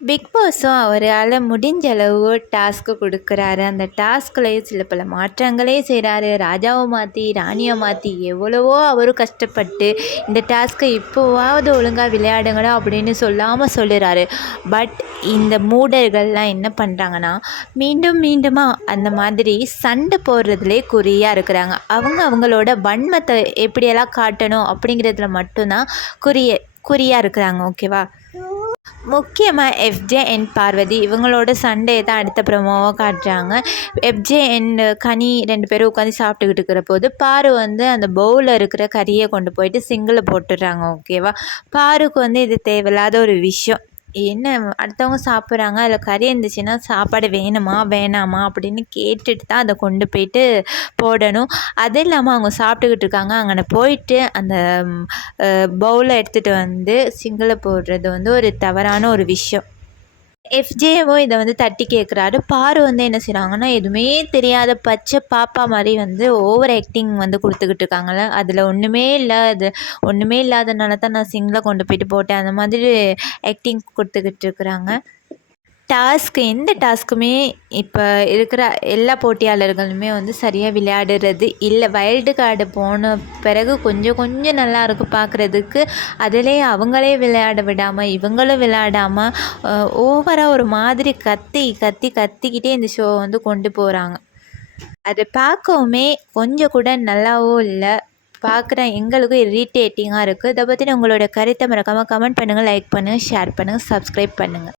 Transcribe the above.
Big பாஸும் அவரால் முடிஞ்ச அளவு டாஸ்க்கு கொடுக்குறாரு. அந்த டாஸ்க்லேயே சில பல மாற்றங்களே செய்கிறாரு. ராஜாவை மாற்றி ராணியை மாற்றி எவ்வளவோ அவரும் கஷ்டப்பட்டு இந்த டாஸ்க்கை இப்போவாவது ஒழுங்காக விளையாடுங்களா அப்படின்னு சொல்லாமல் சொல்லுறாரு. பட் இந்த மூடர்கள்லாம் என்ன பண்ணுறாங்கன்னா மீண்டும் மீண்டுமாக அந்த மாதிரி சண்டை போடுறதுலே குறியாக இருக்கிறாங்க. அவங்களோட வன்மத்தை எப்படியெல்லாம் காட்டணும் அப்படிங்கிறதுல மட்டும்தான் குறியாக இருக்கிறாங்க. ஓகேவா? முக்கியமாக எஃப்ஜே அண்ட் பார்வதி இவங்களோட சண்டையை தான் அடுத்த ப்ரோமோவாக காட்டுறாங்க. எஃப்ஜே அண்ட் கனி 2 பேரும் உட்காந்து சாப்பிட்டுக்கிட்டு இருக்கிற போது பாரு அந்த பவுலில் இருக்கிற கறியை கொண்டு போயிட்டு சிங்கில் போட்டுடுறாங்க. ஓகேவா? பாருக்கு இது தேவையில்லாத ஒரு விஷயம். என்ன அடுத்தவங்க சாப்பிட்றாங்க, அதில் கறி இருந்துச்சுன்னா சாப்பாடு வேணுமா வேணாமா அப்படின்னு கேட்டுட்டு தான் அதை கொண்டு போயிட்டு போடணும். அது இல்லாமல் அவங்க சாப்பிட்டுக்கிட்டு இருக்காங்க, அங்கே போயிட்டு அந்த பவுலை எடுத்துகிட்டு சிங்கில் போடுறது ஒரு தவறான ஒரு விஷயம். எஃப்ஜேவோ இதை தட்டி கேட்குறாரு. பாரு என்ன செய்கிறாங்கன்னா எதுவுமே தெரியாத பச்சை பாப்பா மாதிரி ஓவர் ஆக்டிங் கொடுத்துக்கிட்டு இருக்காங்களே, அதில் ஒன்றுமே இல்லை, அது ஒன்றுமே இல்லாதனால தான் நான் சிங்கில் கொண்டு போயிட்டு போட்டேன், அந்த மாதிரி ஆக்டிங் கொடுத்துக்கிட்டு இருக்கிறாங்க. எந்த டாஸ்க்குமே இப்போ இருக்கிற எல்லா போட்டியாளர்களுமே சரியாக விளையாடுறது இல்லை. வைல்டு கார்டு போன பிறகு கொஞ்சம் கொஞ்சம் நல்லா இருக்குது பார்க்குறதுக்கு. அதிலே அவங்களே விளையாட விடாமல் இவங்களும் விளையாடாமல் ஓவராக ஒரு மாதிரி கத்திக்கிட்டே இந்த ஷோ கொண்டு போகிறாங்க. அது பார்க்கவுமே கொஞ்சம் கூட நல்லாவும் இல்லை. பார்க்குற எங்களுக்கும் இரிட்டேட்டிங்காக இருக்குது. இதை பற்றி உங்களோட கருத்தை மறக்காமல் கமெண்ட் பண்ணுங்கள், லைக் பண்ணுங்கள், ஷேர் பண்ணுங்கள், சப்ஸ்கிரைப் பண்ணுங்கள்.